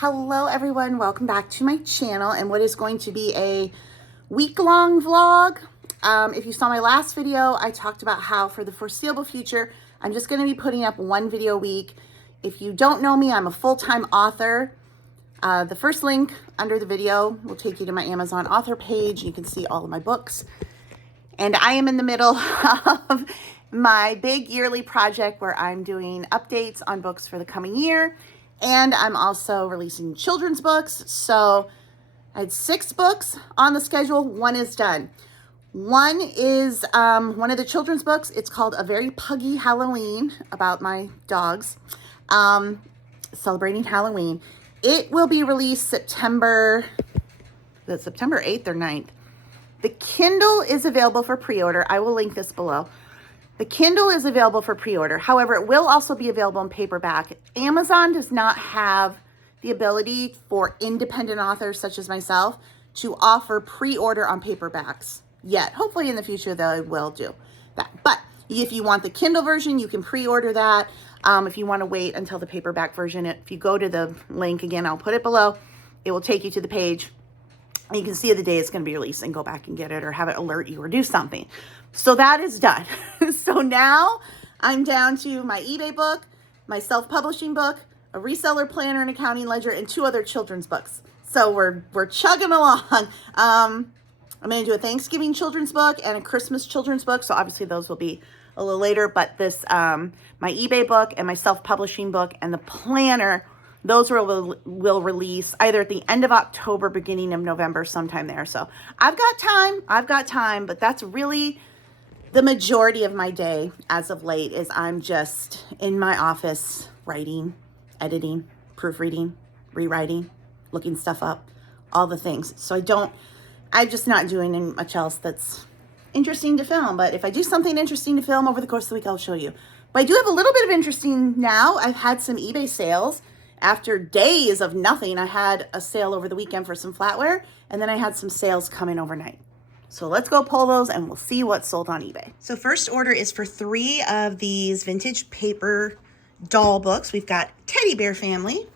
Hello everyone, welcome back to my channel and what is going to be a week-long vlog. If you saw my last video, I talked about how for the foreseeable future, I'm just going to be putting up one video a week. If you don't know me, I'm a full-time author. The first link under the video will take you to my Amazon author page. You can see all of my books. And I am in the middle of my big yearly project where I'm doing updates on books for the coming year. And I'm also releasing children's books. So I had 6 books on the schedule. One is done. One is one of the children's books. It's called A Very Puggy Halloween, about my dogs, celebrating Halloween. It will be released September 8th or 9th. The Kindle is available for pre-order. I will link this below. The Kindle is available for pre-order. However, it will also be available in paperback. Amazon does not have the ability for independent authors such as myself to offer pre-order on paperbacks yet. Hopefully in the future they will do that. But if you want the Kindle version, you can pre-order that. If you want to wait until the paperback version, if you go to the link, again, I'll put it below, it will take you to the page. You can see the day it's going to be released and go back and get it or have it alert you or do something. So that is done. So now I'm down to my eBay book, my self-publishing book, a reseller planner and accounting ledger, and 2 other children's books. So we're chugging along. I'm going to do a Thanksgiving children's book and a Christmas children's book. So obviously those will be a little later, but this, my eBay book and my self-publishing book and the planner, those will release either at the end of October, beginning of November, sometime there. So I've got time, but that's really the majority of my day as of late is I'm just in my office writing, editing, proofreading, rewriting, looking stuff up, all the things. So I'm just not doing much else that's interesting to film. But if I do something interesting to film over the course of the week, I'll show you. But I do have a little bit of interesting now. I've had some eBay sales. After days of nothing, I had a sale over the weekend for some flatware, and then I had some sales coming overnight. So let's go pull those and we'll see what's sold on eBay. So first order is for 3 of these vintage paper doll books. We've got Teddy Bear Family,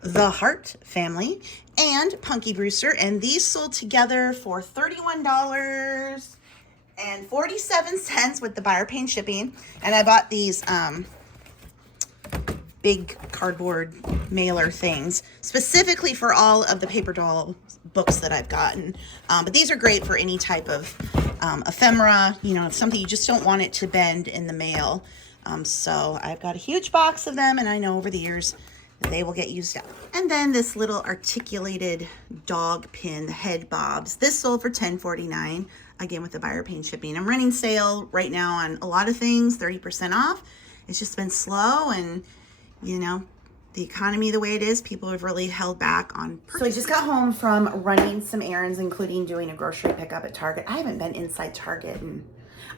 The Heart Family, and Punky Brewster. And these sold together for $31.47 with the buyer paying shipping. And I bought these big cardboard mailer things specifically for all of the paper doll books that I've gotten. But these are great for any type of ephemera, something you just don't want it to bend in the mail. So I've got a huge box of them, and I know over the years they will get used up. And then this little articulated dog pin, the head bobs. This sold for $10.49, again with the buyer paying shipping. I'm running sale right now on a lot of things, 30% off. It's just been slow, and the economy the way it is, people have really held back on purchasing. So I just got home from running some errands, including doing a grocery pickup at Target. I haven't been inside Target, and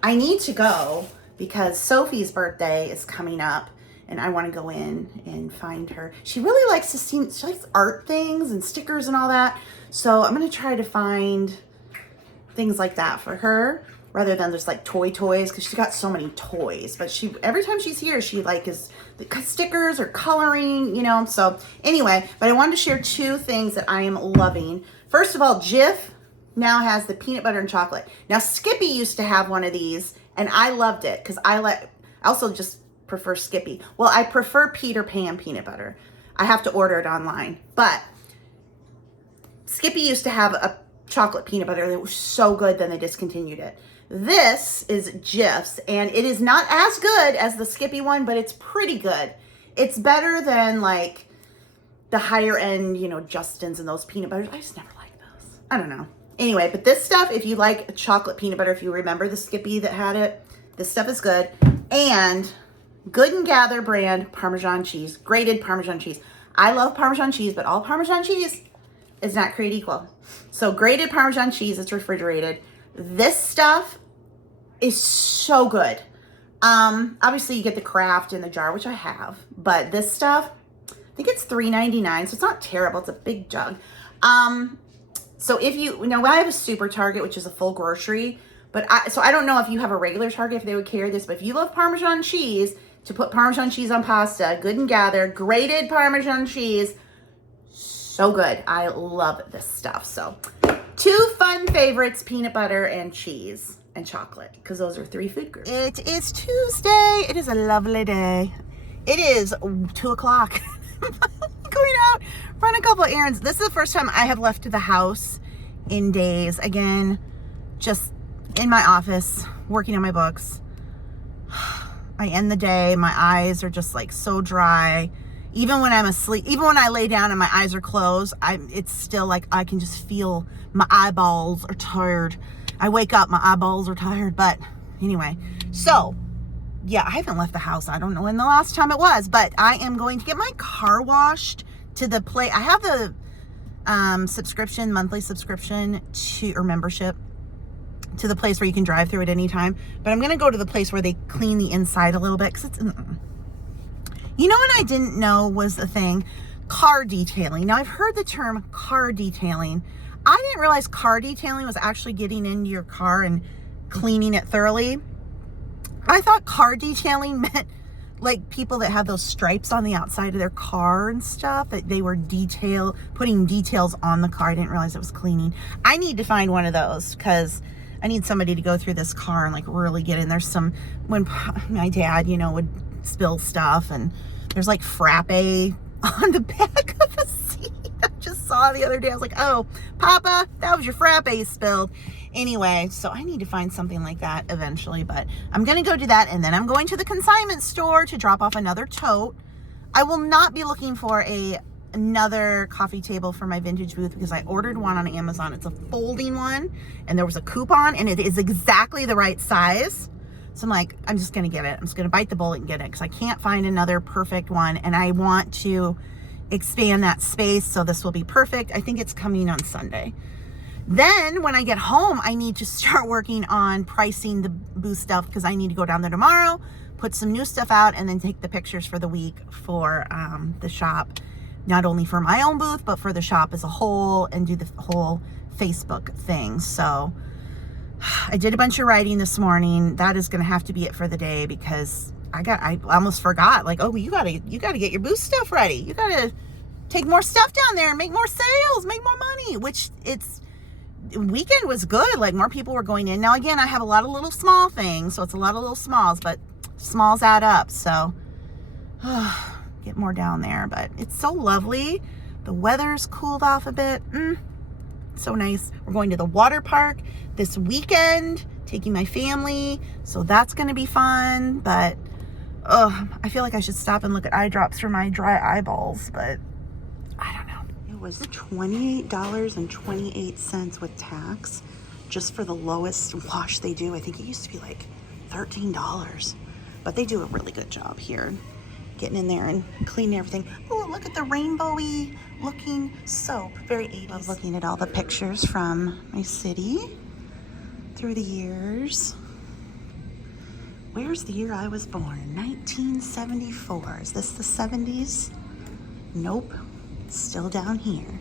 I need to go because Sophie's birthday is coming up, and I want to go in and find her. She really likes she likes art things and stickers and all that. So I'm going to try to find things like that for her, rather than just like toys, because she's got so many toys. But every time she's here, she is the stickers or coloring, So anyway, but I wanted to share 2 things that I am loving. First of all, Jif now has the peanut butter and chocolate. Now Skippy used to have one of these, and I loved it because I also just prefer Skippy. Well, I prefer Peter Pan peanut butter. I have to order it online, but Skippy used to have a chocolate peanut butter that was so good, then they discontinued it. This is Jif's, and it is not as good as the Skippy one, but it's pretty good. It's better than like the higher end, Justin's and those peanut butters. I just never liked those. I don't know. Anyway, but this stuff, if you like chocolate peanut butter, if you remember the Skippy that had it, this stuff is good. And Good & Gather brand Parmesan cheese, grated Parmesan cheese. I love Parmesan cheese, but all Parmesan cheese is not created equal. So grated Parmesan cheese, it's refrigerated. This stuff is so good. Obviously you get the Kraft in the jar, which I have, but this stuff, I think it's $3.99, so it's not terrible. It's a big jug. So if I have a super Target, which is a full grocery, but I don't know if you have a regular Target, if they would carry this, but if you love Parmesan cheese, to put Parmesan cheese on pasta, Good & Gather, grated Parmesan cheese, so good. I love this stuff. So 2 fun favorites, peanut butter and cheese and chocolate, because those are 3 food groups. It is Tuesday. It is a lovely day. It is 2 o'clock. Going out, run a couple errands. This is the first time I have left the house in days. Again, just in my office, working on my books. I end the day, my eyes are just like so dry. Even when I'm asleep, even when I lay down and my eyes are closed, it's still like I can just feel my eyeballs are tired. I wake up, my eyeballs are tired. But anyway, so yeah, I haven't left the house. I don't know when the last time it was, but I am going to get my car washed to the place. I have the subscription, monthly subscription to, or membership to the place where you can drive through at any time. But I'm going to go to the place where they clean the inside a little bit. Cause it's, you know what I didn't know was a thing? Car detailing. Now I've heard the term car detailing. I didn't realize car detailing was actually getting into your car and cleaning it thoroughly. I thought car detailing meant like people that have those stripes on the outside of their car and stuff, that they were putting details on the car. I didn't realize it was cleaning. I need to find one of those because I need somebody to go through this car and like really get in. There's some, when my dad, you know, would spill stuff, and there's like frappe on the back of the seat. I just saw the other day. I was like, oh, Papa, that was your frappe spilled. Anyway, so I need to find something like that eventually, but I'm going to go do that. And then I'm going to the consignment store to drop off another tote. I will not be looking for another coffee table for my vintage booth because I ordered one on Amazon. It's a folding one, and there was a coupon, and it is exactly the right size. So I'm like, I'm just going to get it. I'm just going to bite the bullet and get it because I can't find another perfect one, and I want to expand that space, so this will be perfect. I think it's coming on Sunday. Then when I get home, I need to start working on pricing the booth stuff because I need to go down there tomorrow, put some new stuff out, and then take the pictures for the week for the shop. Not only for my own booth, but for the shop as a whole, and do the whole Facebook thing. So I did a bunch of writing this morning. That is going to have to be it for the day because I almost forgot. Like, oh, you gotta get your booth stuff ready. You gotta take more stuff down there and make more sales, make more money. Which weekend was good. Like more people were going in. Now again, I have a lot of little small things, so it's a lot of little smalls, but smalls add up. So. Get more down there, but it's so lovely. The weather's cooled off a bit. So nice. We're going to the water park this weekend, taking my family, so that's going to be fun. But I feel like I should stop and look at eye drops for my dry eyeballs, but I don't know. It was $28.28 with tax just for the lowest wash they do. I think it used to be like $13, but they do a really good job here getting in there and cleaning everything. Oh, look at the rainbowy looking soap. Very 80s. Love looking at all the pictures from my city through the years. Where's the year I was born? 1974. Is this the 70s? Nope. It's still down here.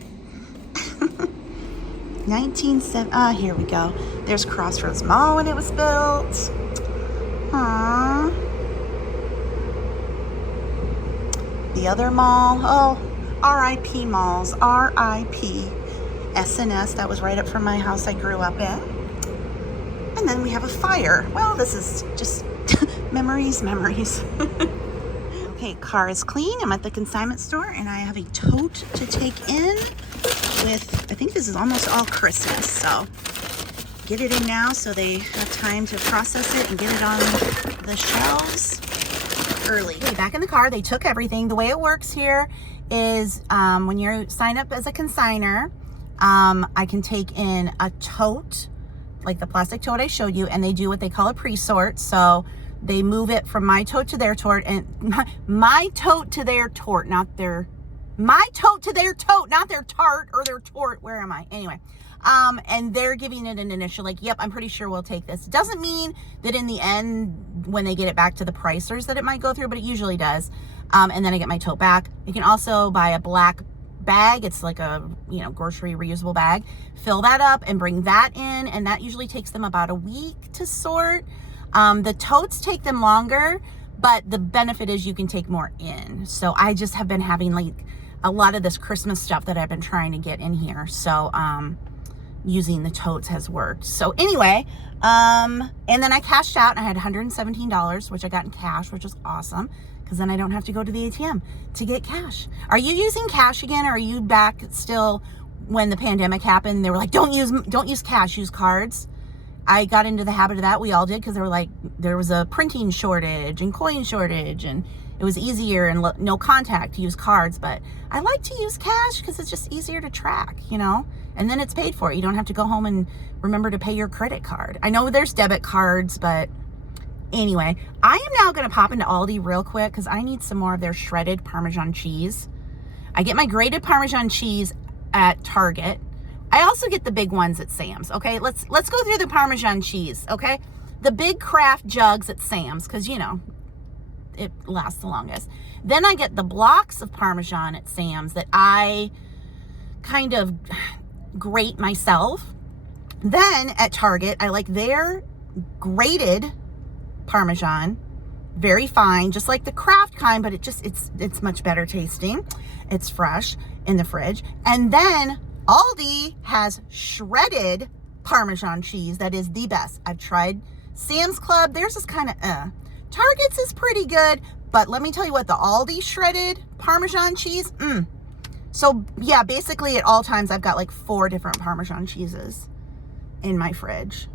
1970. Here we go. There's Crossroads Mall when it was built. Aww. The other mall, oh, R.I.P. malls, R.I.P. S&S, that was right up from my house I grew up in. And then we have a fire. Well, this is just memories. Okay, car is clean. I'm at the consignment store, and I have a tote to take in with, I think this is almost all Christmas, so get it in now so they have time to process it and get it on the shelves early. Okay, back in the car, they took everything. The way it works here is when you sign up as a consigner, I can take in a tote, like the plastic tote I showed you, and they do what they call a pre-sort. So they move it from my tote to their tote, and my tote to their tote, not their tart or their tort. Where am I? Anyway. And they're giving it an initial, like, yep, I'm pretty sure we'll take this. Doesn't mean that in the end, when they get it back to the pricers, that it might go through, but it usually does. And then I get my tote back. You can also buy a black bag. It's like a, grocery reusable bag. Fill that up and bring that in. And that usually takes them about a week to sort. The totes take them longer, but the benefit is you can take more in. So I just have been having a lot of this Christmas stuff that I've been trying to get in here. So using the totes has worked. So anyway, and then I cashed out and I had $117, which I got in cash, which was awesome, because then I don't have to go to the ATM to get cash. Are you using cash again, or are you back still when the pandemic happened? They were like, don't use cash, use cards. I got into the habit of that. We all did, because they were like, there was a printing shortage and coin shortage, and it was easier and no contact to use cards. But I like to use cash because it's just easier to track, you know, and then it's paid for. You don't have to go home and remember to pay your credit card. I know there's debit cards, but anyway, I am now going to pop into Aldi real quick because I need some more of their shredded Parmesan cheese. I get my grated Parmesan cheese at Target. I also get the big ones at Sam's. Okay, let's go through the Parmesan cheese. Okay, the big craft jugs at Sam's, because you know it lasts the longest. Then I get the blocks of Parmesan at Sam's that I kind of grate myself. Then at Target, I like their grated Parmesan, very fine, just like the craft kind, but it's much better tasting. It's fresh in the fridge. And then Aldi has shredded Parmesan cheese that is the best. I've tried Sam's Club. Theirs is kind of Target's is pretty good, but let me tell you what, the Aldi shredded Parmesan cheese, So yeah, basically at all times I've got like 4 different Parmesan cheeses in my fridge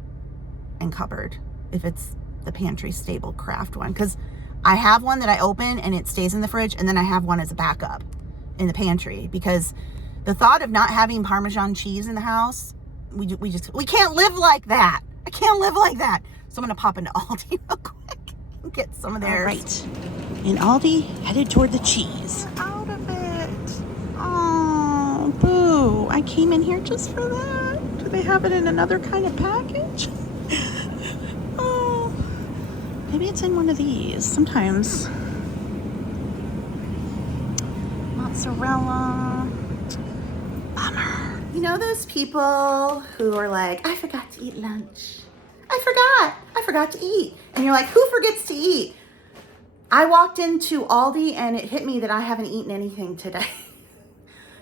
and cupboard, if it's the pantry stable craft one, because I have one that I open and it stays in the fridge, and then I have one as a backup in the pantry, because the thought of not having Parmesan cheese in the house, we can't live like that. I can't live like that. So I'm gonna pop into Aldi real quick and get some of theirs. All right, in Aldi, headed toward the cheese. We're out of it. Oh, boo! I came in here just for that. Do they have it in another kind of package? Oh, maybe it's in one of these. Sometimes mozzarella. Bummer. You know those people who are like, I forgot to eat lunch. I forgot to eat. And you're like, who forgets to eat? I walked into Aldi and it hit me that I haven't eaten anything today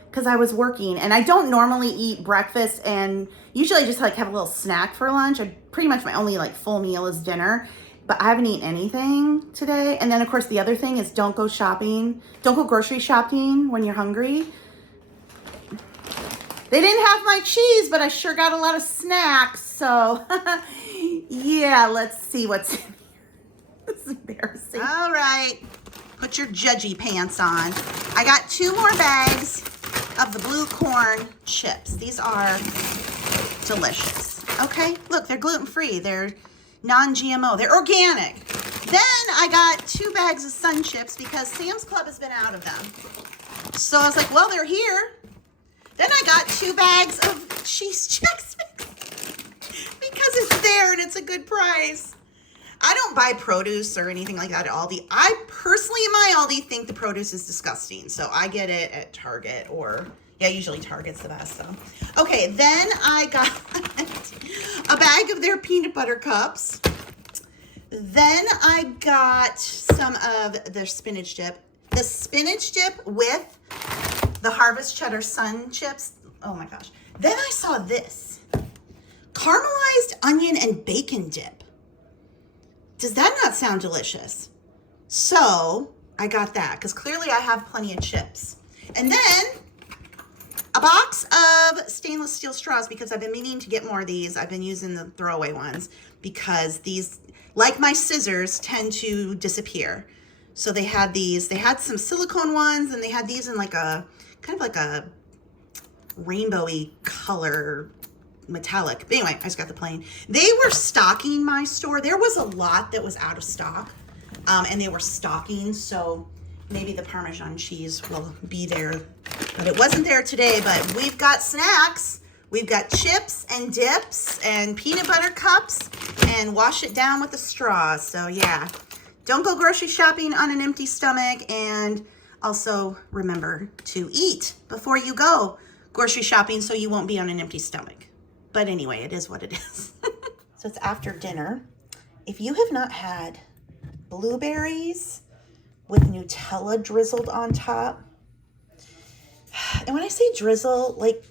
because I was working, and I don't normally eat breakfast, and usually I just like have a little snack for lunch. Pretty much my only like full meal is dinner, but I haven't eaten anything today. And then of course the other thing is don't go grocery shopping when you're hungry. They didn't have my cheese, but I sure got a lot of snacks. So yeah, let's see what's in here. It's embarrassing. All right, put your judgy pants on. I got 2 more bags of the blue corn chips. These are delicious. Okay, look, they're gluten-free. They're non-GMO. They're organic. Then I got 2 bags of Sun Chips because Sam's Club has been out of them. So I was like, well, they're here. Then I got 2 bags of cheese Chex Mix because it's there and it's a good price. I don't buy produce or anything like that at Aldi. I personally, in my Aldi, think the produce is disgusting. So I get it at Target, or, yeah, usually Target's the best, though. Okay, then I got a bag of their peanut butter cups. Then I got some of their spinach dip. The spinach dip with the Harvest Cheddar Sun Chips. Oh my gosh. Then I saw this. Caramelized onion and bacon dip. Does that not sound delicious? So I got that because clearly I have plenty of chips. And then a box of stainless steel straws because I've been meaning to get more of these. I've been using the throwaway ones because these, like my scissors, tend to disappear. So they had these, they had some silicone ones, and they had these in like a, kind of like a rainbowy color, metallic. But anyway, I just got the plain. They were stocking my store. There was a lot that was out of stock, and they were stocking, so maybe the Parmesan cheese will be there. But it wasn't there today, but we've got snacks. We've got chips and dips and peanut butter cups, and wash it down with a straw. So yeah, don't go grocery shopping on an empty stomach, and also remember to eat before you go grocery shopping so you won't be on an empty stomach. But anyway, it is what it is. So it's after dinner. If you have not had blueberries with Nutella drizzled on top, And when I say drizzle, like,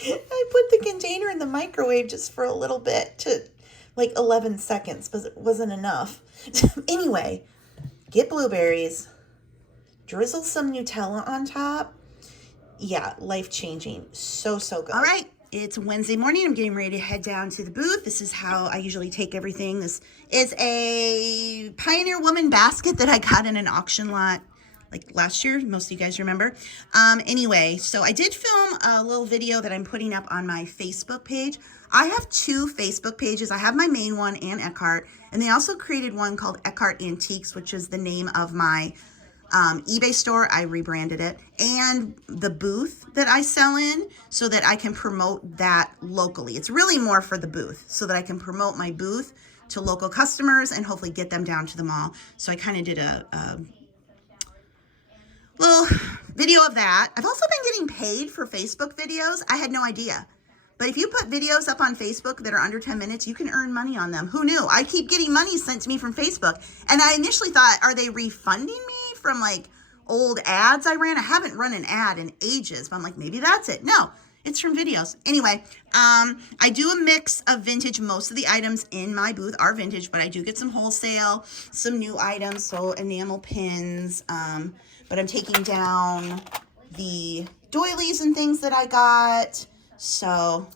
I put the container in the microwave just for a little bit to like 11 seconds, but it wasn't enough. Anyway, get blueberries, drizzle some Nutella on top. Yeah, life-changing. So, so good. All right, it's Wednesday morning. I'm getting ready to head down to the booth. This is how I usually take everything. This is a Pioneer Woman basket that I got in an auction lot like last year. Most of you guys remember. Anyway, so I did film a little video that I'm putting up on my Facebook page. I have 2 Facebook pages. I have my main one and Eckhart, and they also created one called Eckhart Antiques, which is the name of my eBay store. I rebranded it, and the booth that I sell in, so that I can promote that locally. It's really more for the booth so that I can promote my booth to local customers and hopefully get them down to the mall. So I kind of did a little video of that. I've also been getting paid for Facebook videos. I had no idea. But if you put videos up on Facebook that are under 10 minutes, you can earn money on them. Who knew? I keep getting money sent to me from Facebook. And I initially thought, are they refunding me from like old ads I ran? I haven't run an ad in ages, but I'm like, maybe that's it. No, it's from videos. Anyway, I do a mix of vintage. Most of the items in my booth are vintage, but I do get some wholesale, some new items, so enamel pins. But I'm taking down the doilies and things that I got. So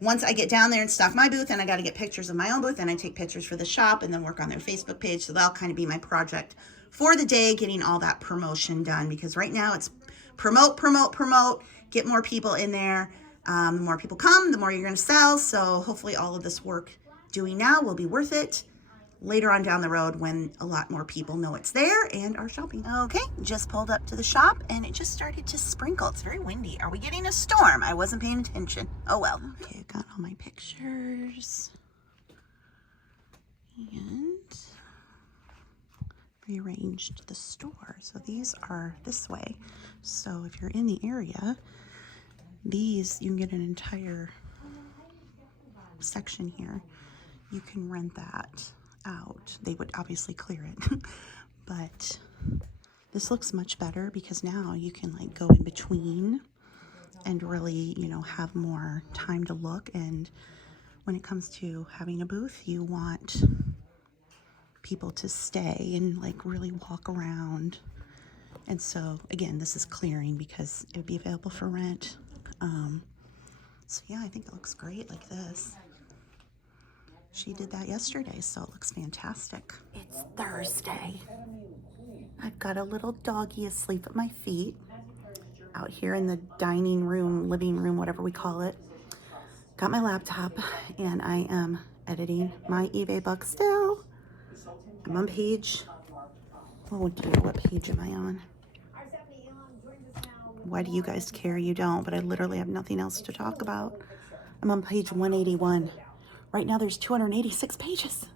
once I get down there and stock my booth, and I got to get pictures of my own booth, and I take pictures for the shop and then work on their Facebook page. So that'll kind of be my project for the day, getting all that promotion done, because right now it's promote, promote, promote, get more people in there. The more people come, the more you're going to sell. So hopefully all of this work doing now will be worth it later on down the road when a lot more people know it's there and are shopping. Okay, just pulled up to the shop and it just started to sprinkle. It's very windy. Are we getting a storm? I wasn't paying attention. Oh well. Okay, I got all my pictures and rearranged the store. So these are this way. So if you're in the area, these, you can get an entire section here. You can rent that out. They would obviously clear it, but this looks much better because now you can like go in between and really, you know, have more time to look. And when it comes to having a booth, you want people to stay and like really walk around. And so again, this is clearing because it would be available for rent. So yeah, I think it looks great like this. She did that yesterday, so it looks fantastic. It's Thursday. I've got a little doggy asleep at my feet out here in the dining room, living room, whatever we call it. Got my laptop, and I am editing my eBay book still. I'm on page, oh dear, what page am I on? Why do you guys care? You don't, but I literally have nothing else to talk about. I'm on page 181. Right now there's 286 pages.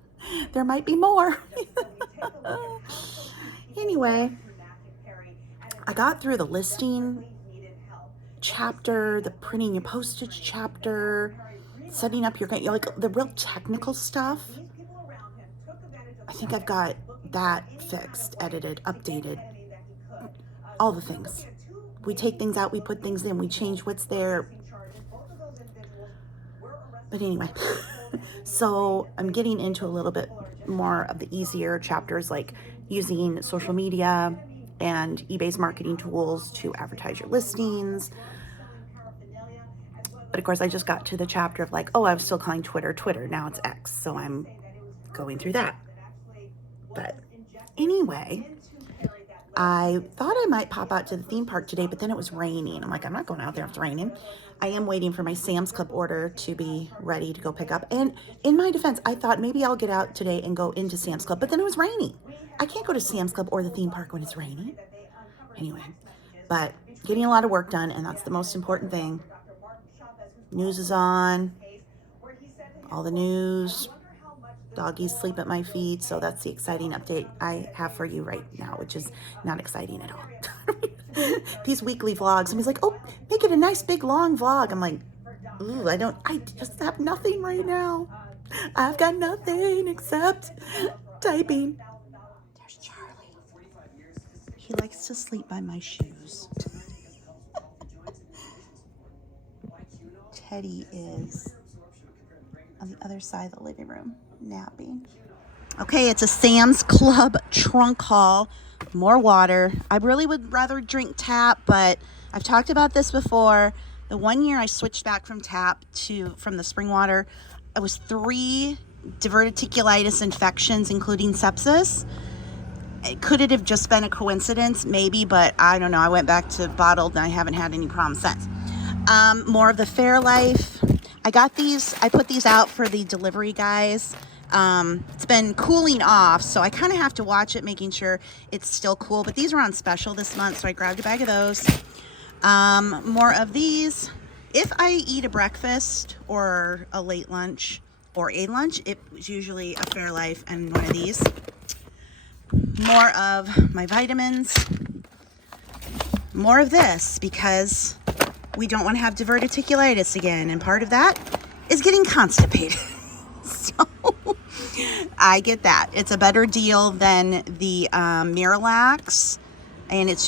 There might be more. Anyway, I got through the listing chapter, the printing your postage chapter, setting up your, like the real technical stuff. I think I've got that fixed, edited, updated, all the things. We take things out, we put things in, we change what's there. But anyway, so I'm getting into a little bit more of the easier chapters, like using social media and eBay's marketing tools to advertise your listings. But of course, I just got to the chapter of like, oh, I was still calling Twitter Twitter. Now it's X. So I'm going through that. But anyway, I thought I might pop out to the theme park today, but then it was raining. I'm like, I'm not going out there if it's raining. I am waiting for my Sam's Club order to be ready to go pick up. And in my defense, I thought maybe I'll get out today and go into Sam's Club, but then it was raining. I can't go to Sam's Club or the theme park when it's raining. Anyway, but getting a lot of work done, and that's the most important thing. News is on, all the news. Doggies sleep at my feet, so that's the exciting update I have for you right now, which is not exciting at all. These weekly vlogs, somebody's like, oh, make it a nice big long vlog. I'm like, ooh, I just have nothing right now. I've got nothing except typing. There's Charlie. He likes to sleep by my shoes. Teddy is on the other side of the living room, napping. Okay, it's a Sam's Club trunk haul. More water. I really would rather drink tap, but I've talked about this before. The one year I switched back from tap from the spring water, it was 3 diverticulitis infections, including sepsis. Could it have just been a coincidence? Maybe, but I don't know. I went back to bottled and I haven't had any problems since. More of the Fairlife. I got these. I put these out for the delivery guys. It's been cooling off, so I kind of have to watch it, making sure it's still cool. But these are on special this month, so I grabbed a bag of those. More of these. If I eat a breakfast or a late lunch or a lunch, it's usually a Fairlife and one of these. More of my vitamins. More of this because we don't want to have diverticulitis again, and part of that is getting constipated. So I get that. It's a better deal than the Miralax, and it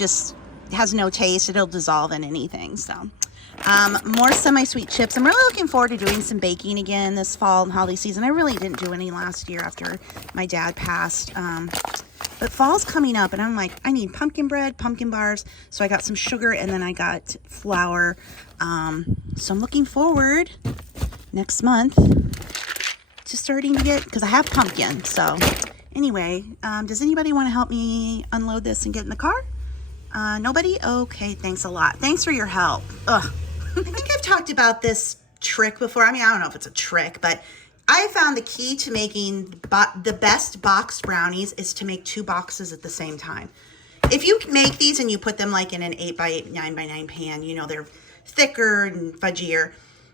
has no taste. It'll dissolve in anything. So more semi-sweet chips. I'm really looking forward to doing some baking again this fall and holiday season. I really didn't do any last year after my dad passed. But fall's coming up, and I'm like, I need pumpkin bread, pumpkin bars. So I got some sugar, and then I got flour. So I'm looking forward next month to starting to get, because I have pumpkin. So anyway, does anybody want to help me unload this and get in the car? Nobody? Okay, thanks a lot. Thanks for your help. Ugh. I think I've talked about this trick before. I mean, I don't know if it's a trick, but I found the key to making the best box brownies is to make 2 boxes at the same time. If you make these and you put them like in an 8x8, 9x9 pan, you know, they're thicker and fudgier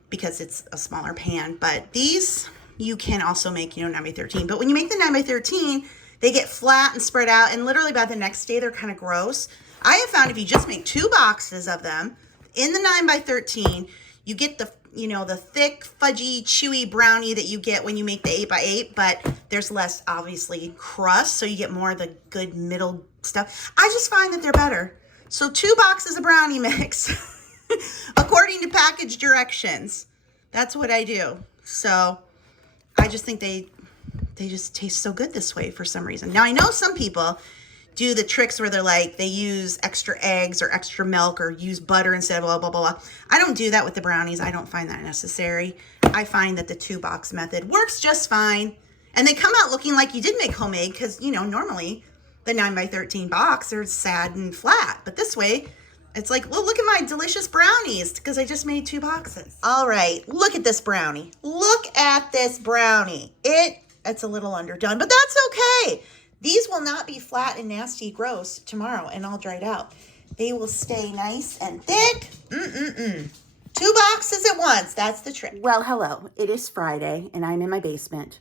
because it's a smaller pan. But these you can also make, 9x13. But when you make the 9x13, they get flat and spread out, and literally by the next day, they're kind of gross. I have found if you just make 2 boxes of them in the 9x13, you get the the thick, fudgy, chewy brownie that you get when you make the 8x8, but there's less, obviously, crust, so you get more of the good middle stuff. I just find that they're better. So 2 boxes of brownie mix, according to package directions. That's what I do. So I just think they just taste so good this way for some reason. Now, I know some people do the tricks where they're like, they use extra eggs or extra milk or use butter instead of blah, blah, blah, blah. I don't do that with the brownies. I don't find that necessary. I find that the 2-box method works just fine. And they come out looking like you did make homemade because, normally the 9x13 box are sad and flat. But this way, it's like, well, look at my delicious brownies because I just made 2 boxes. All right, look at this brownie. Look at this brownie. It's a little underdone, but that's okay. These will not be flat and nasty, gross tomorrow and all dried out. They will stay nice and thick. 2 boxes at once. That's the trick. Well, hello. It is Friday, and I'm in my basement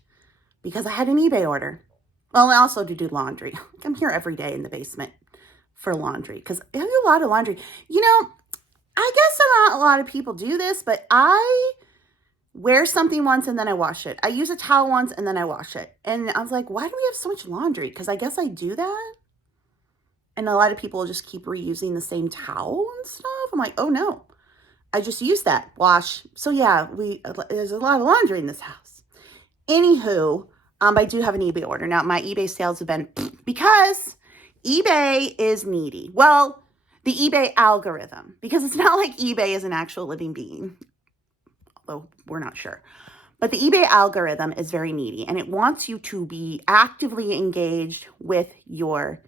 because I had an eBay order. Well, also to do laundry. I'm here every day in the basement for laundry because I do a lot of laundry. I guess not a lot of people do this, but I wear something once and then I wash it. I use a towel once and then I wash it. And I was like, why do we have so much laundry? Because I guess I do that. And a lot of people just keep reusing the same towel and stuff. I'm like, oh no, I just use that, wash. So yeah, there's a lot of laundry in this house. Anywho, I do have an eBay order. Now my eBay sales have been, because eBay is needy. Well, the eBay algorithm, because it's not like eBay is an actual living being. Although we're not sure. But the eBay algorithm is very needy, and it wants you to be actively engaged with your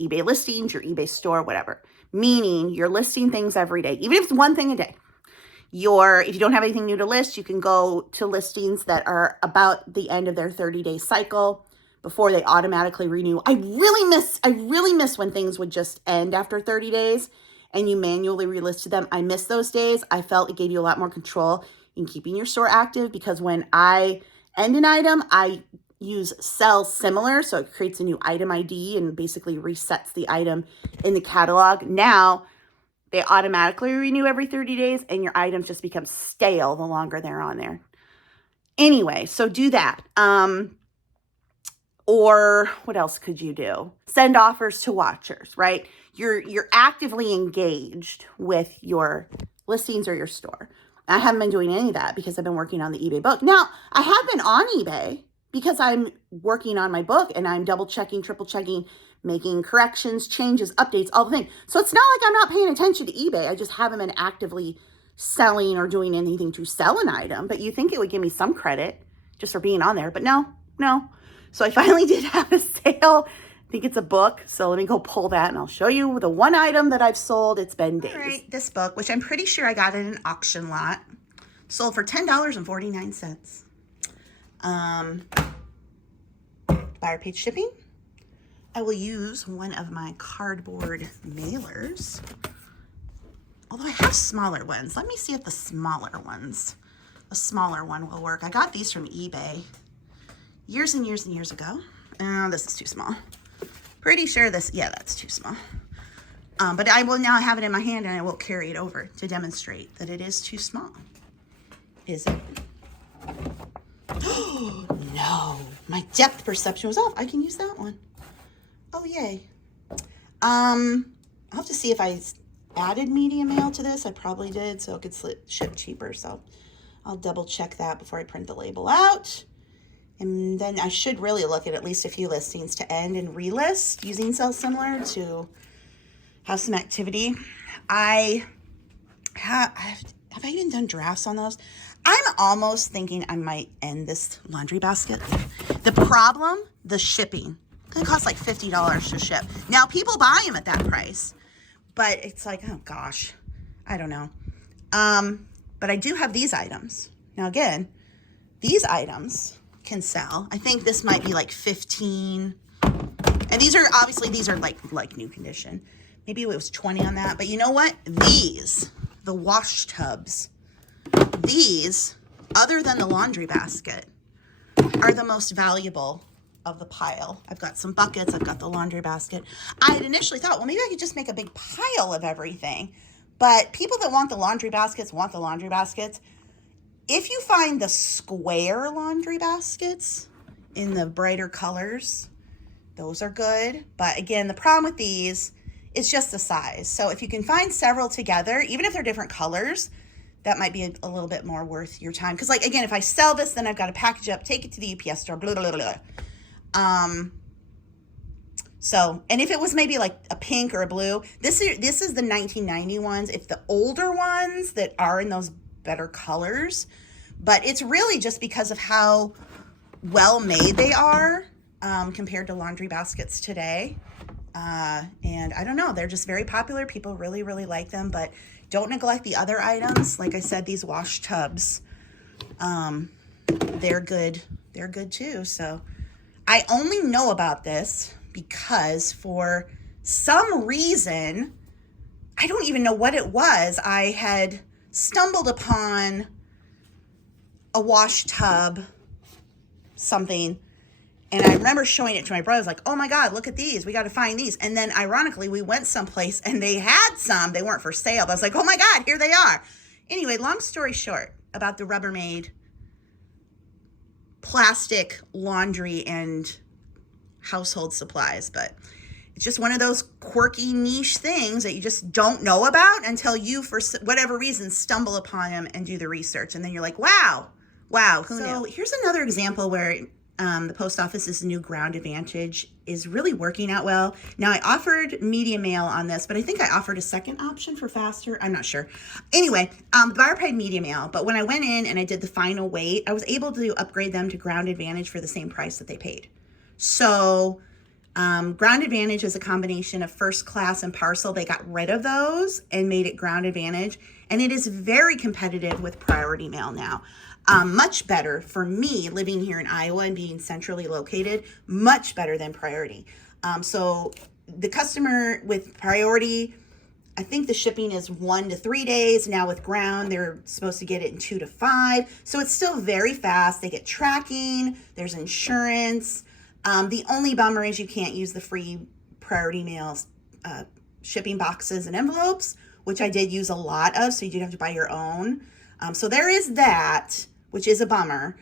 eBay listings, your eBay store, whatever. Meaning you're listing things every day, even if it's one thing a day. If you don't have anything new to list, you can go to listings that are about the end of their 30-day cycle before they automatically renew. I really miss when things would just end after 30 days and you manually relisted them. I miss those days. I felt it gave you a lot more control in keeping your store active, because when I end an item, I use sell similar, so it creates a new item ID and basically resets the item in the catalog. Now they automatically renew every 30 days and your items just become stale the longer they're on there. Anyway, so do that. Or what else could you do? Send offers to watchers, right? You're actively engaged with your listings or your store. I haven't been doing any of that because I've been working on the eBay book. Now, I have been on eBay because I'm working on my book and I'm double checking, triple checking, making corrections, changes, updates, all the things. So it's not like I'm not paying attention to eBay. I just haven't been actively selling or doing anything to sell an item. But you think it would give me some credit just for being on there. But no. So I finally did have a sale. I think it's a book. So let me go pull that and I'll show you the one item that I've sold. It's been days. All right, this book, which I'm pretty sure I got in an auction lot, sold for $10.49. Buyer paid shipping. I will use one of my cardboard mailers. Although I have smaller ones. Let me see if the smaller one will work. I got these from eBay years and years and years ago. Oh, this is too small. Pretty sure that's too small. But I will now have it in my hand and I will carry it over to demonstrate that it is too small. Is it? Oh, no. My depth perception was off. I can use that one. Oh, yay. I'll have to see if I added media mail to this. I probably did, so it could ship cheaper. So I'll double check that before I print the label out. And then I should really look at least a few listings to end and relist using Sell Similar to have some activity. Have I even done drafts on those? I'm almost thinking I might end this laundry basket. The problem, the shipping. It's gonna cost like $50 to ship. Now people buy them at that price, but it's like, oh gosh, I don't know. But I do have these items. Now again, these items can sell. I think this might be like 15. And these are like new condition. Maybe it was 20 on that. But you know what? These, the wash tubs, these, other than the laundry basket, are the most valuable of the pile. I've got some buckets. I've got the laundry basket. I had initially thought, well, maybe I could just make a big pile of everything. But people that want the laundry baskets want the laundry baskets. If you find the square laundry baskets in the brighter colors, those are good. But again, the problem with these is just the size. So if you can find several together, even if they're different colors, that might be a little bit more worth your time. Because like, again, if I sell this, then I've got to package it up, take it to the UPS store, blah, blah, blah, blah. So, and if it was maybe like a pink or a blue, this is the 1990 ones. It's the older ones that are in those better colors, but it's really just because of how well made they are compared to laundry baskets today. And I don't know, they're just very popular. People really, really like them, but don't neglect the other items. Like I said, these wash tubs, they're good. They're good too. So I only know about this because for some reason, I don't even know what it was. I had stumbled upon a wash tub, something, and I remember showing it to my brother. I was like, oh my God, look at these. We got to find these. And then ironically, we went someplace and they had some. They weren't for sale. But I was like, oh my God, here they are. Anyway, long story short about the Rubbermaid plastic laundry and household supplies. But it's just one of those quirky niche things that you just don't know about until you, for whatever reason, stumble upon them and do the research. And then you're like, wow, who knew? Here's another example where the post office's new Ground Advantage is really working out well. Now, I offered media mail on this, but I think I offered a second option for faster. I'm not sure. Anyway, the buyer paid media mail, but when I went in and I did the final weight, I was able to upgrade them to Ground Advantage for the same price that they paid. So Ground Advantage is a combination of First Class and Parcel. They got rid of those and made it Ground Advantage, and it is very competitive with Priority Mail now. Much better for me living here in Iowa and being centrally located, much better than Priority. So the customer with Priority, I think the shipping is 1 to 3 days. Now with Ground, they're supposed to get it in 2 to 5. So it's still very fast. They get tracking, there's insurance. The only bummer is you can't use the free Priority Mail shipping boxes and envelopes, which I did use a lot of, so you do have to buy your own. So there is that, which is a bummer.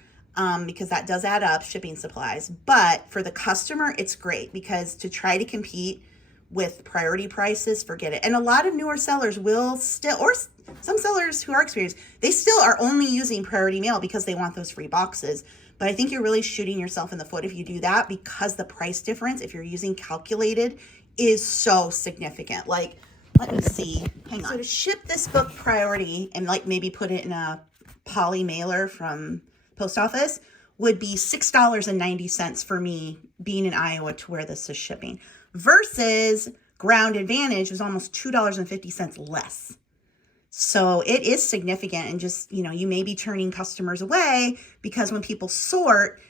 because that does add up, shipping supplies. But for the customer, it's great because to try to compete with priority prices, forget it. And a lot of newer sellers will still, or some sellers who are experienced, they still are only using priority mail because they want those free boxes. But I think you're really shooting yourself in the foot if you do that, because the price difference, if you're using calculated, is so significant. Like, let me see. Hang on. So to ship this book priority and like maybe put it in a poly mailer from post office would be $6.90 for me being in Iowa to where this is shipping, versus Ground Advantage was almost $2.50 less. So it is significant, and just, you know, you may be turning customers away because when people sort,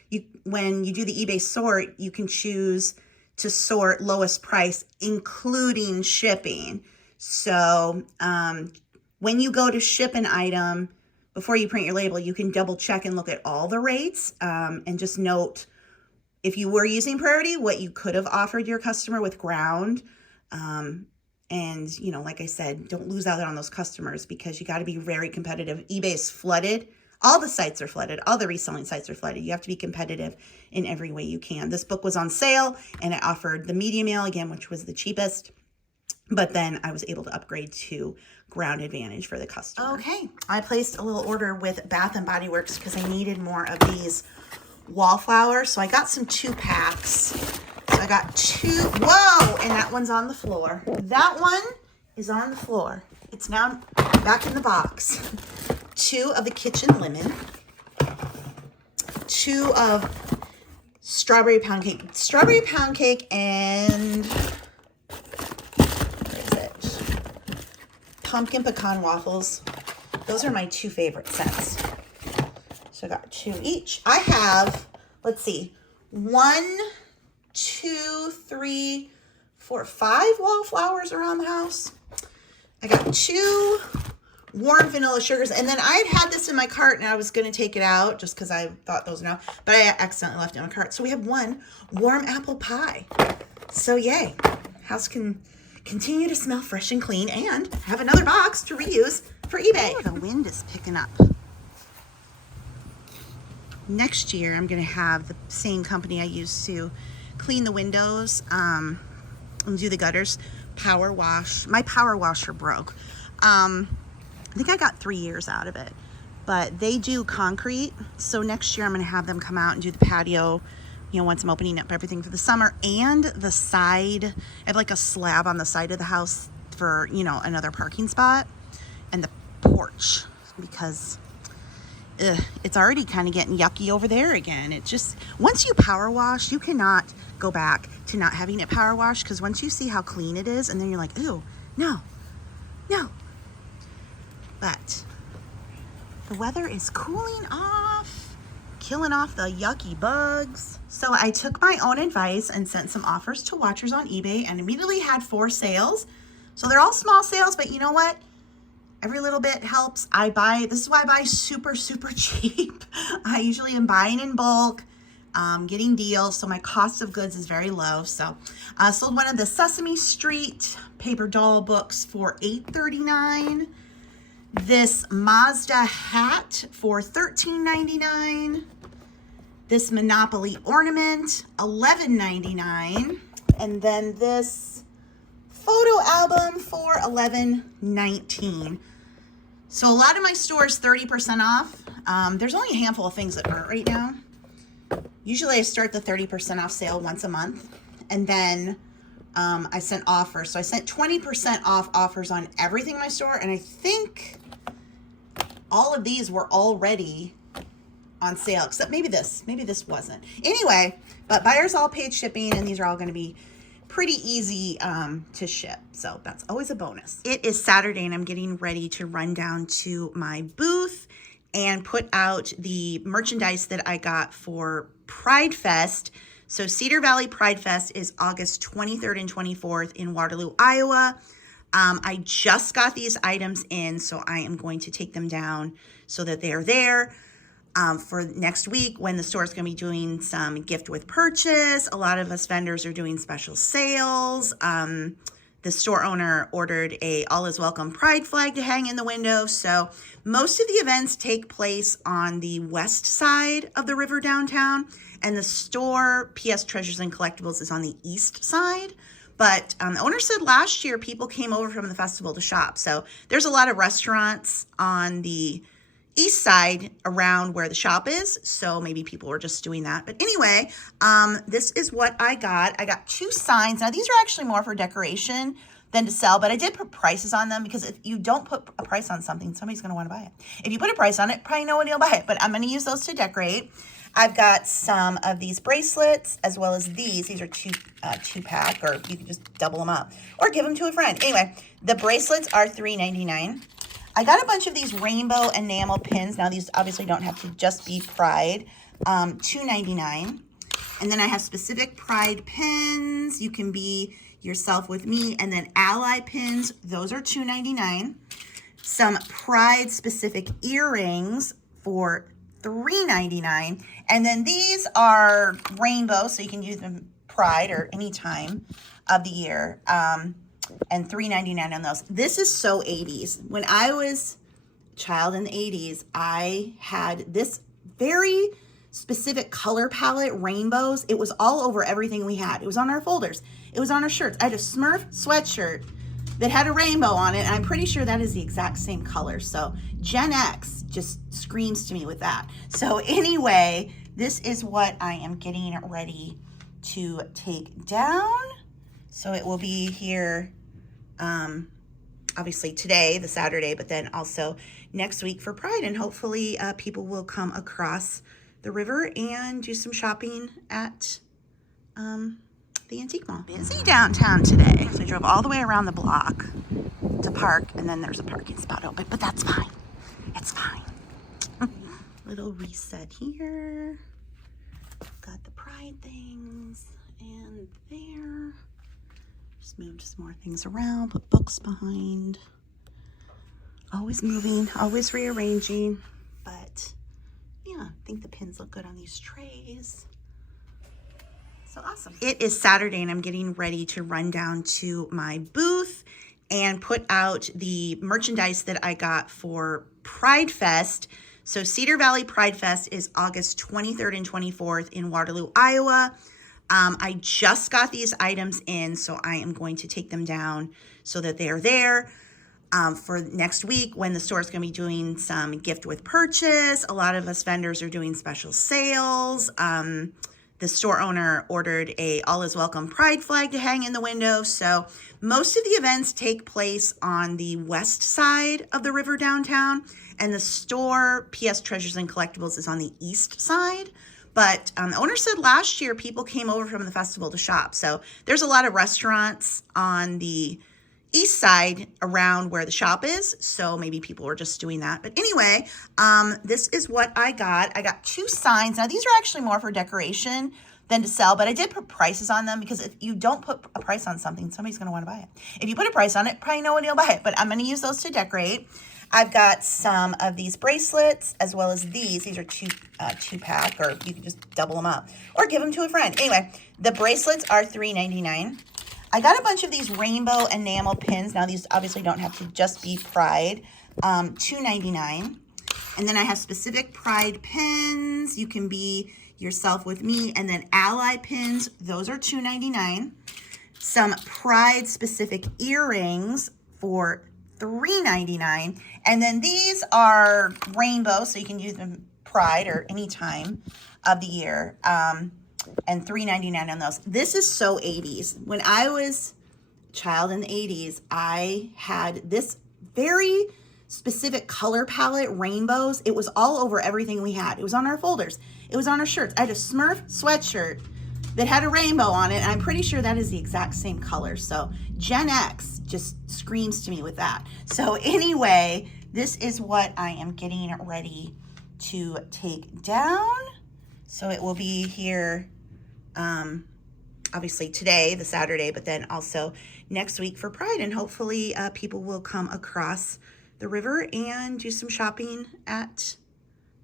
when you do the eBay sort, you can choose to sort lowest price, including shipping. So when you go to ship an item, before you print your label, you can double check and look at all the rates, and just note if you were using priority, what you could have offered your customer with Ground. And, you know, like I said, don't lose out on those customers because you got to be very competitive. eBay is flooded. All the sites are flooded. All the reselling sites are flooded. You have to be competitive in every way you can. This book was on sale, and it offered the medium mail again, which was the cheapest. But then I was able to upgrade to Ground Advantage for the customer. Okay, I placed a little order with Bath & Body Works because I needed more of these wallflowers. So I got some 2-packs. So I got 2. Whoa, and that one's on the floor. That one is on the floor. It's now back in the box. 2 of the kitchen lemon. 2 of strawberry pound cake. Strawberry pound cake and... pumpkin pecan waffles. Those are my 2 favorite scents. So I got 2 each. I have, let's see, 1, 2, 3, 4, 5 wallflowers around the house. I got 2 warm vanilla sugars, and then I had this in my cart and I was going to take it out just because I thought those were enough, but I accidentally left it in my cart. So we have 1 warm apple pie. So yay, house can continue to smell fresh and clean and have another box to reuse for eBay. Oh, the wind is picking up. Next year, I'm going to have the same company I used to clean the windows and do the gutters power wash. My power washer broke. I think I got 3 years out of it, but they do concrete. So next year, I'm going to have them come out and do the patio, you know, once I'm opening up everything for the summer, and the side. I have like a slab on the side of the house for, you know, another parking spot, and the porch, because it's already kind of getting yucky over there again. It just, once you power wash, you cannot go back to not having it power washed, because once you see how clean it is, and then you're like, ooh, no. But the weather is cooling off, killing off the yucky bugs. So I took my own advice and sent some offers to watchers on eBay and immediately had 4 sales. So they're all small sales, but you know what? Every little bit helps. This is why I buy super, super cheap. I usually am buying in bulk, getting deals, so my cost of goods is very low. So I sold one of the Sesame Street paper doll books for $8.39. This Mazda hat for $13.99. This Monopoly ornament, $11.99. And then this photo album for $11.19. So a lot of my stores 30% off. There's only a handful of things that aren't right now. Usually I start the 30% off sale once a month, and then I sent offers. So I sent 20% off offers on everything in my store, and I think all of these were already on sale, except maybe this wasn't. Anyway, but buyers all paid shipping, and these are all going to be pretty easy to ship, so that's always a bonus. It is Saturday, and I'm getting ready to run down to my booth and put out the merchandise that I got for Pride Fest. So Cedar Valley Pride Fest is August 23rd and 24th in Waterloo, Iowa. I just got these items in, so I am going to take them down so that they are there for next week when the store is going to be doing some gift with purchase. A lot of us vendors are doing special sales. the store owner ordered a all is welcome pride flag to hang in the window. So most of the events take place on the west side of the river downtown, and the store, PS Treasures and Collectibles, is on the east side. But the owner said last year people came over from the festival to shop. So there's a lot of restaurants on the east side around where the shop is. So maybe people were just doing that. But anyway, this is what I got. I got 2 signs. Now, these are actually more for decoration than to sell, but I did put prices on them because if you don't put a price on something, somebody's going to want to buy it. If you put a price on it, probably nobody will buy it, but I'm going to use those to decorate. I've got some of these bracelets as well as these. These are two pack, or you can just double them up or give them to a friend. Anyway, the bracelets are $3.99. I got a bunch of these rainbow enamel pins. Now, these obviously don't have to just be Pride. $2.99. And then I have specific Pride pins. You can be yourself with me. And then Ally pins. Those are $2.99. Some Pride specific earrings for $3.99. And then these are rainbow, so you can use them Pride or any time of the year. And $3.99 on those. This is so 80s. When I was a child in the 80s, I had this very specific color palette, rainbows. It was all over everything we had. It was on our folders. It was on our shirts. I had a Smurf sweatshirt that had a rainbow on it, and I'm pretty sure that is the exact same color. So Gen X just screams to me with that. So anyway, this is what I am getting ready to take down. So it will be here, obviously today, the Saturday, but then also next week for Pride. And hopefully people will come across the river and do some shopping at the Antique Mall. Busy downtown today. So I drove all the way around the block to park, and then there's a parking spot open, but that's fine. It's fine. Little reset here. Got the Pride things and there. Just moved some more things around, put books behind. Always moving, always rearranging. But yeah, I think the pins look good on these trays. So awesome. It is Saturday and I'm getting ready to run down to my booth and put out the merchandise that I got for Pride Fest. So Cedar Valley Pride Fest is August 23rd and 24th in Waterloo, Iowa. I just got these items in, so I am going to take them down so that they are there for next week when the store is going to be doing some gift with purchase. A lot of us vendors are doing special sales. The store owner ordered a all is welcome Pride flag to hang in the window. So most of the events take place on the west side of the river downtown, and the store, PS Treasures and Collectibles, is on the east side. But the owner said last year people came over from the festival to shop. So there's a lot of restaurants on the east side around where the shop is. So maybe people were just doing that. But anyway, this is what I got. I got 2 signs. Now, these are actually more for decoration than to sell, but I did put prices on them because if you don't put a price on something, somebody's going to want to buy it. If you put a price on it, probably nobody will buy it, but I'm going to use those to decorate. I've got some of these bracelets as well as these. These are two pack, or you can just double them up or give them to a friend. Anyway, the bracelets are $3.99. I got a bunch of these rainbow enamel pins. Now, these obviously don't have to just be Pride. $2.99. And then I have specific Pride pins. You can be yourself with me. And then Ally pins. Those are $2.99. Some Pride specific earrings for $3.99. And then these are rainbow, so you can use them Pride or any time of the year. And $3.99 on those. This is so 80s. When I was a child in the 80s, I had this very specific color palette, rainbows. It was all over everything we had. It was on our folders. It was on our shirts. I had a Smurf sweatshirt that had a rainbow on it, and I'm pretty sure that is the exact same color. So Gen X just screams to me with that. So anyway, this is what I am getting ready to take down. So it will be here, obviously today, the Saturday, but then also next week for Pride. And hopefully people will come across the river and do some shopping at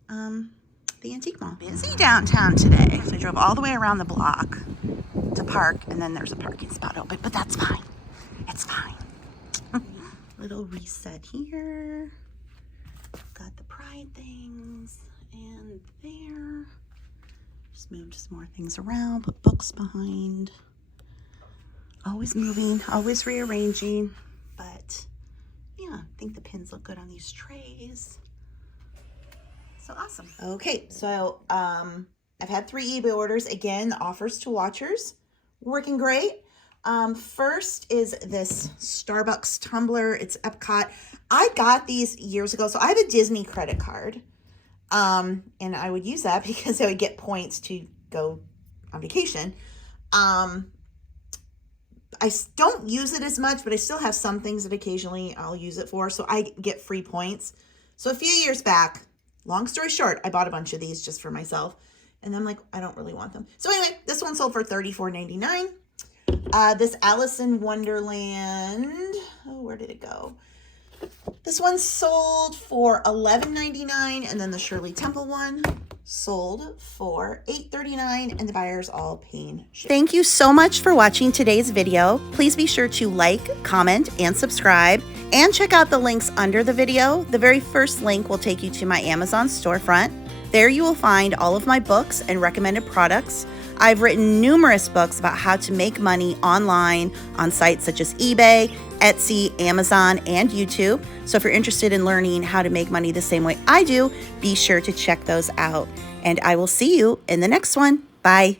the Antique Mall. Busy downtown today. So I drove all the way around the block to park, and then there's a parking spot open, but that's fine. It's fine. Little reset here. Got the Pride things and there. Just moved some more things around, put books behind. Always moving, always rearranging. But yeah, I think the pins look good on these trays. So awesome. Okay, so I've had 3 eBay orders. Again, the offers to watchers, working great. First is this Starbucks tumbler. It's Epcot. I got these years ago. So I have a Disney credit card. And I would use that because I would get points to go on vacation. I don't use it as much, but I still have some things that occasionally I'll use it for. So I get free points. So a few years back, long story short, I bought a bunch of these just for myself. And I'm like, I don't really want them. So anyway, this one sold for $34.99. This Alice in Wonderland, oh, where did it go? This one sold for $11.99, and then the Shirley Temple one sold for $8.39, and the buyers all paying shipping. Thank you so much for watching today's video. Please be sure to like, comment, and subscribe, and check out the links under the video. The very first link will take you to my Amazon storefront. There you will find all of my books and recommended products. I've written numerous books about how to make money online on sites such as eBay, Etsy, Amazon, and YouTube. So if you're interested in learning how to make money the same way I do, be sure to check those out. And I will see you in the next one. Bye.